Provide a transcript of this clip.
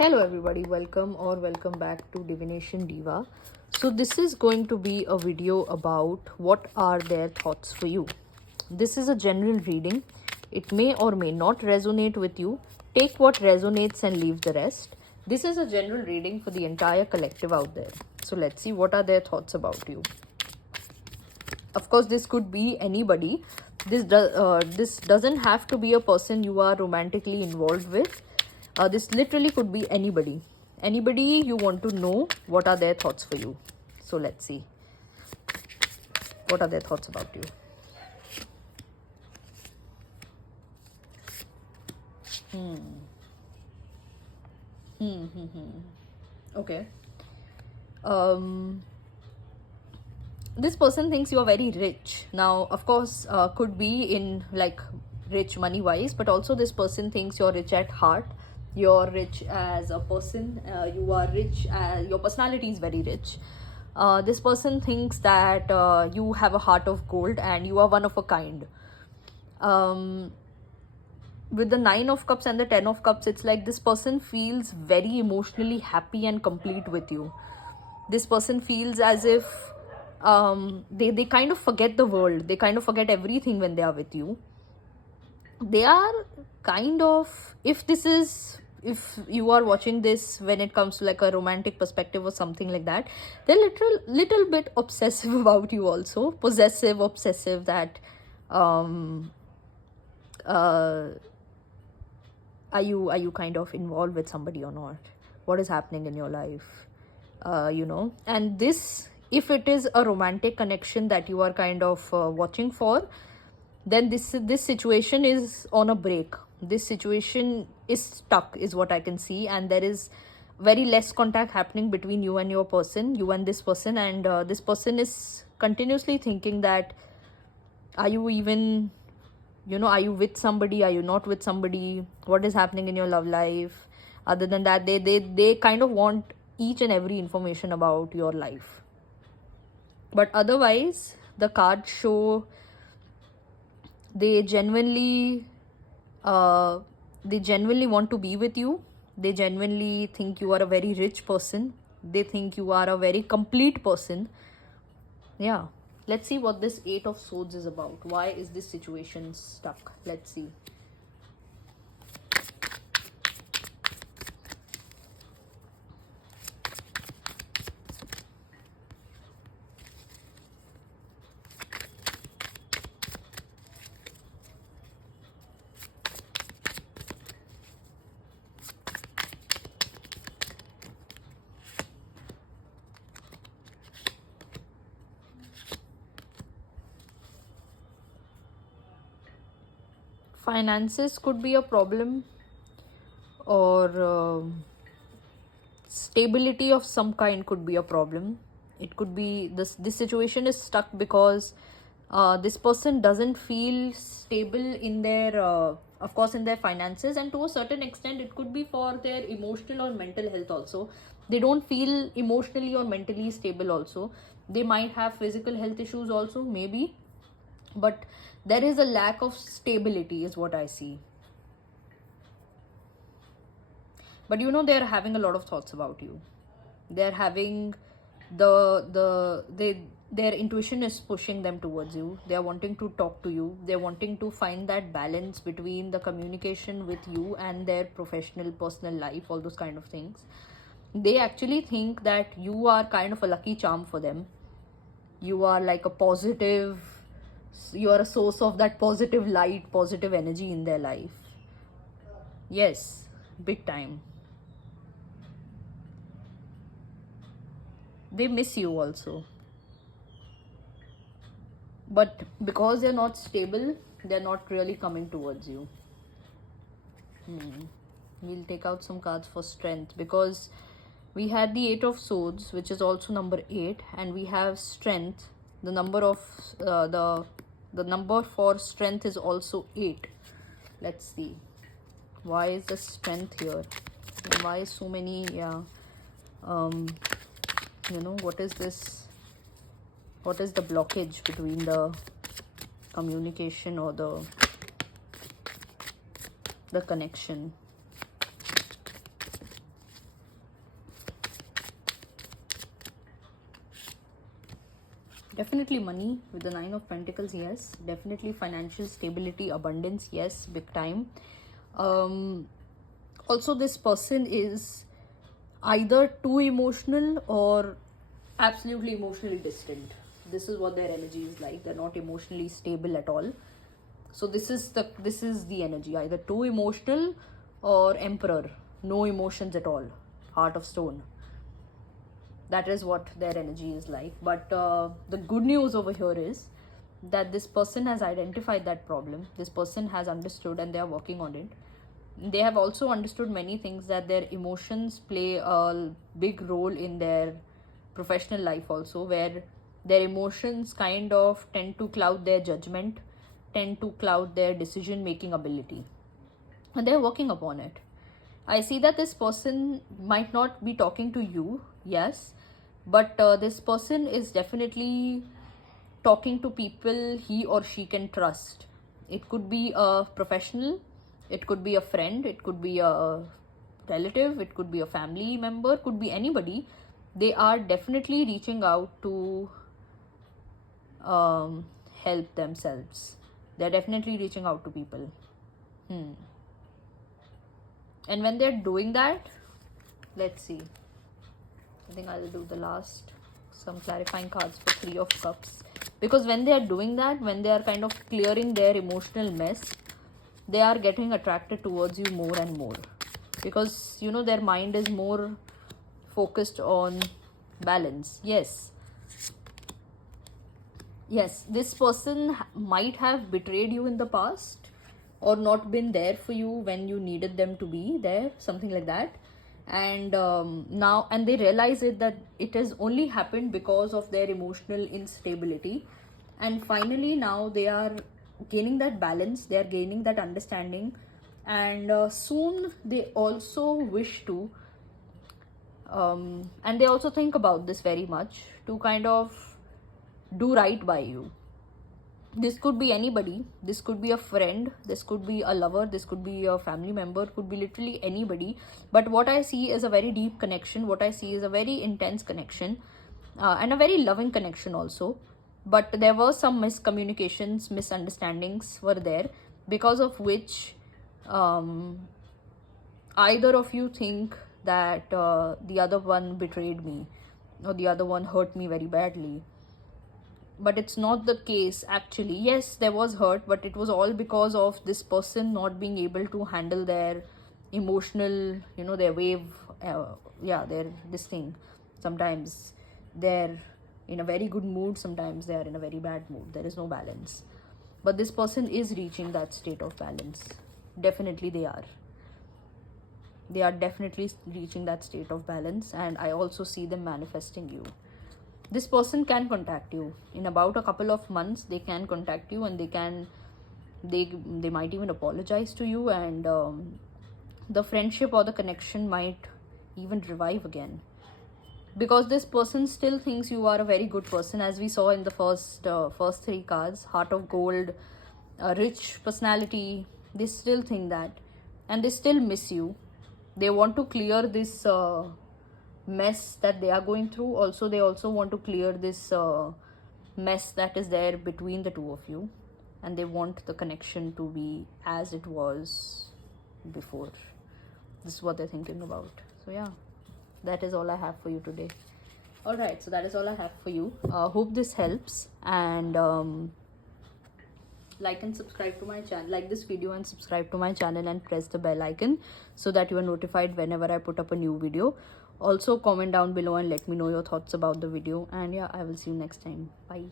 Hello everybody, welcome back to Divination Diva. So this is going to be a video about what are their thoughts for you. This is a general reading. It may or may not resonate with you. Take what resonates and leave the rest. This is a general reading for the entire collective out there. So let's see what are their thoughts about you. Of course, this could be anybody. This doesn't have to be a person you are romantically involved with. This literally could be anybody you want to know what are their thoughts for you. So let's see what are their thoughts about you. Okay. This person thinks you are very rich. Now, of course, could be in like rich money wise, but also this person thinks you're rich at heart. You're rich as a person. You are rich. Your personality is very rich. This person thinks that you have a heart of gold and you are one of a kind. With the 9 of cups and the 10 of cups, it's like this person feels very emotionally happy and complete with you. This person feels as if they kind of forget the world. They kind of forget everything when they are with you. They are kind of, if you are watching this when it comes to like a romantic perspective or something like that, they're little bit obsessive about you also. Possessive, obsessive, that are you kind of involved with somebody or not? What is happening in your life? And this, if it is a romantic connection that you are kind of watching for, then this situation is on a break. This situation is stuck, is what I can see, and there is very less contact happening between you and this person, and this person is continuously thinking that, are you even, are you with somebody, are you not with somebody, what is happening in your love life? Other than that, they kind of want each and every information about your life. But otherwise, the cards show they genuinely want to be with you. They genuinely think you are a very rich person. They think you are a very complete person. Yeah. Let's see what this 8 of Swords is about. Why is this situation stuck? Let's see. Finances could be a problem, or stability of some kind could be a problem. It could be this situation is stuck because this person doesn't feel stable in their of course in their finances, and to a certain extent it could be for their emotional or mental health also. They don't feel emotionally or mentally stable also. They might have physical health issues also, maybe, but there is a lack of stability is what I see. But they're having a lot of thoughts about you. They're having their intuition is pushing them towards you. They're wanting to talk to you. They're wanting to find that balance between the communication with you and their professional personal life, all those kind of things. They actually think that you are kind of a lucky charm for them. You are like a positive, you are a source of that positive light, positive energy in their life. Yes, big time. They miss you also, but because they're not stable, they're not really coming towards you. We'll take out some cards for strength, because we had the 8 of Swords, which is also number 8, and we have strength. The number of the number for strength is also 8. Let's see, why is the strength here, and why so many what is this? What is the blockage between the communication or the connection? Definitely money with the Nine of Pentacles, yes. Definitely financial stability, abundance, yes, big time. Also, this person is either too emotional or absolutely emotionally distant. This is what their energy is like. They're not emotionally stable at all. So this is the energy, either too emotional or Emperor, no emotions at all, Heart of Stone. That is what their energy is like. But the good news over here is that this person has identified that problem. This person has understood and they are working on it. They have also understood many things, that their emotions play a big role in their professional life also, where their emotions kind of tend to cloud their judgment, tend to cloud their decision making ability, and they're working upon it. I see that this person might not be talking to you, yes, but this person is definitely talking to people he or she can trust. It could be a professional, it could be a friend, it could be a relative, it could be a family member, could be anybody. They are definitely reaching out to help themselves. They're definitely reaching out to people. And when they're doing that, let's see. I think I'll do the last, some clarifying cards for Three of Cups. Because when they are doing that, when they are kind of clearing their emotional mess, they are getting attracted towards you more and more. Because, you know, their mind is more focused on balance. Yes, this person might have betrayed you in the past, or not been there for you when you needed them to be there, something like that. And now, and they realize it, that it has only happened because of their emotional instability. And finally now they are gaining that balance, they are gaining that understanding. And soon they also wish to and they also think about this very much, to kind of do right by you. This could be anybody, this could be a friend, this could be a lover, this could be a family member, could be literally anybody. But what I see is a very deep connection, what I see is a very intense connection, and a very loving connection also. But there were some miscommunications, misunderstandings were there, because of which either of you think that the other one betrayed me, or the other one hurt me very badly. But it's not the case actually. Yes, there was hurt, but it was all because of this person not being able to handle their emotional, you know, their wave, their this thing. Sometimes they're in a very good mood, sometimes they are in a very bad mood. There is no balance. But this person is reaching that state of balance. Definitely they are. They are definitely reaching that state of balance, and I also see them manifesting you. This person can contact you in about a couple of months. They can contact you, and they might even apologize to you, and the friendship or the connection might even revive again, because this person still thinks you are a very good person, as we saw in the first three cards. Heart of Gold, a rich personality. They still think that, and they still miss you. They want to clear this mess that they are going through. Also, they also want to clear this mess that is there between the two of you, and they want the connection to be as it was before. This is what they're thinking about. So yeah, that is all I have for you today. All right, so that is all I have for you. Hope this helps, and like and subscribe to my channel, like this video and subscribe to my channel, and press the bell icon so that you are notified whenever I put up a new video. Also, comment down below and let me know your thoughts about the video, and yeah, I will see you next time. Bye.